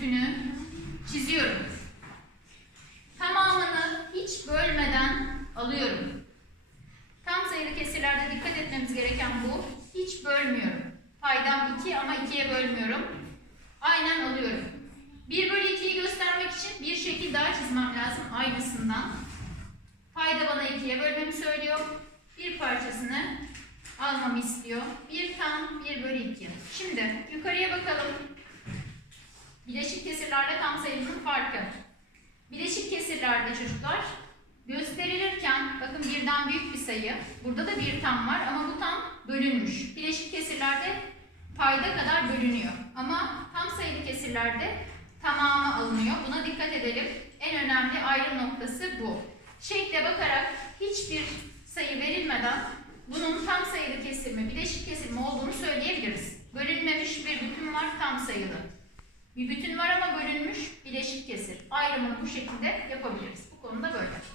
Bütünü çiziyorum. Tamamını hiç bölmeden alıyorum. Tam sayılı kesirlerde dikkat etmemiz gereken bu. Hiç bölmüyorum. Paydam 2 ama 2'ye bölmüyorum. Aynen alıyorum. 1 bölü 2'yi göstermek için bir şekil daha çizmem lazım aynısından. Payda bana 2'ye bölmemi söylüyor. Bir parçasını almamı istiyor. 1 tam 1 bölü 2. Şimdi yukarıya bakalım. Bileşik kesirlerle tam sayının farkı. Bileşik kesirlerde çocuklar gösterilirken bakın birden büyük bir sayı. Burada da bir tam var ama bu tam bölünmüş. Bileşik kesirlerde payda kadar bölünüyor. Ama tam sayılı kesirlerde tamamı alınıyor. Buna dikkat edelim. En önemli ayrım noktası bu. Şekle bakarak hiçbir sayı verilmeden bunun tam sayılı kesir mi, bileşik kesir mi olduğunu söyleyebiliriz. Bölünmemiş bir bütün var tam sayılı. Bir bütün var ama bölünmüş bileşik kesir. Ayrımını bu şekilde yapabiliriz. Bu konuda böyle.